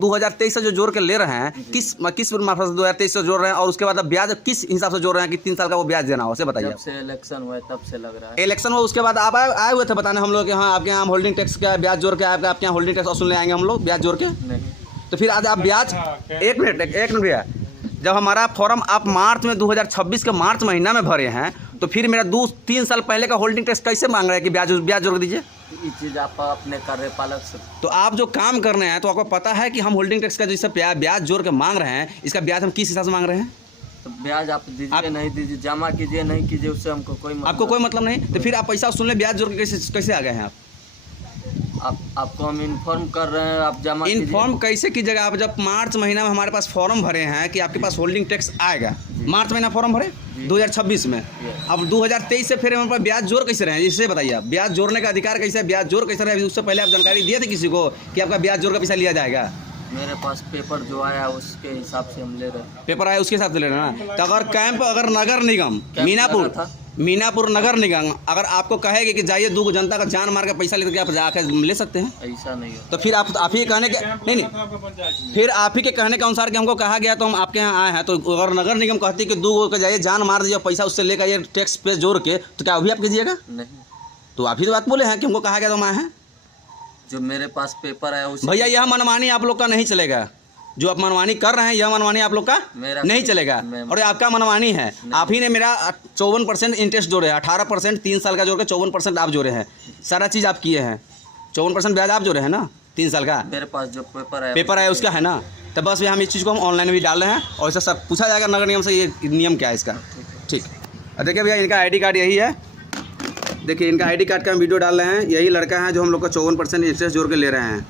2023 से जो जोड़ के ले रहे हैं किस मार्फत से 2023 से जोड़ रहे हैं, और उसके बाद अब ब्याज किस हिसाब से जोड़ रहे हैं कि 3 साल का वो ब्याज देना हो, उसे बताइए। जब से इलेक्शन हुआ तब से लग रहा है। इलेक्शन हुआ उसके बाद आप आए हुए थे बताने हम लोग कि हाँ आपके यहाँ होल्डिंग टैक्स का ब्याज जोड़ के आपके यहाँ होल्डिंग टैक्स वसूलने आएंगे हम लोग ब्याज जोड़ के। नहीं, तो फिर आज आप ब्याज एक मिनट भैया, जब हमारा फॉर्म आप मार्च में 2026 के मार्च महीना में भरे हैं तो फिर मेरा 2-3 साल पहले का होल्डिंग टैक्स कैसे मांग रहे हैं कि ब्याज जोड़ दीजिए? ये चीज़ आप अपने कार्यपालक से। तो आप जो काम कर रहे हैं तो आपको पता है कि हम होल्डिंग टैक्स का जैसे ब्याज जोड़ के मांग रहे हैं, इसका ब्याज हम किस हिसाब से मांग रहे हैं? तो ब्याज आप दीजिए नहीं दीजिए, जमा कीजिए नहीं कीजिए, उससे हमको कोई मतलब। आपको कोई मतलब नहीं, तो फिर आप पैसा सुन ले ब्याज जोड़ के कैसे आ गए हैं आपको हम इन्फॉर्म कर रहे हैं, आप जमा इन्फॉर्म कैसे कीजिएगा? आप जब मार्च महीना में हमारे पास फॉर्म भरे हैं कि आपके पास होल्डिंग टैक्स आएगा, मार्च महीना फॉर्म भरे 2026 में, अब 2023 से फिर हमारे पास ब्याज जोड़ कैसे रहे? इससे बताइए आप, ब्याज जोड़ने का अधिकार कैसे है, ब्याज जोड़ कैसे रहे? उससे पहले आप जानकारी दिए थे किसी को कि आपका ब्याज जोड़ का पैसा लिया जाएगा? मेरे पास पेपर जो आया उसके हिसाब से हम ले रहे हैं। पेपर आया उसके हिसाब से ले रहे हैं ना? तो अगर कैंप अगर नगर निगम मीनापुर नगर निगम अगर आपको कहेगी कि जाइए 2 जनता का जान मार के पैसा लेकर आप जाकर ले सकते हैं? ऐसा नहीं है। तो फिर आप ही कहने के नहीं, फिर आप ही के कहने के अनुसार कि हमको कहा गया तो हम आपके यहाँ आए हैं, तो अगर नगर निगम कहती कि 2 का जाइए जान मार दीजिए पैसा उससे लेकर ये टैक्स पे जोड़ के, तो क्या अभी आप कीजिएगा? नहीं, तो आप ही तो बात बोले हैं कि हमको कहा गया तो हम आए हैं। जो मेरे पास पेपर आया उस भैया यह मनमानी आप लोग का नहीं चलेगा, जो आप मनमानी कर रहे हैं यह मनमानी आप लोग का नहीं चलेगा, और आपका मनमानी है। आप ही ने मेरा 54% इंटरेस्ट जोड़े हैं, 18% 3 साल का जोड़ के 54% आप जोड़े हैं, सारा चीज़ आप किए हैं, 54% ब्याज आप जोड़े हैं ना 3 साल का। मेरे पास जो पेपर आया उसका है ना, तो बस हम इस चीज़ को हम ऑनलाइन भी डाल रहे हैं और ऐसा सब पूछा जाएगा नगर निगम से ये नियम क्या है इसका। ठीक, और देखिए भैया इनका ID कार्ड यही है, देखिए इनका ID कार्ड का हम वीडियो डाल रहे हैं। यही लड़का है जो हम लोग का 54% इंटरेस्ट जोड़ के ले रहे हैं।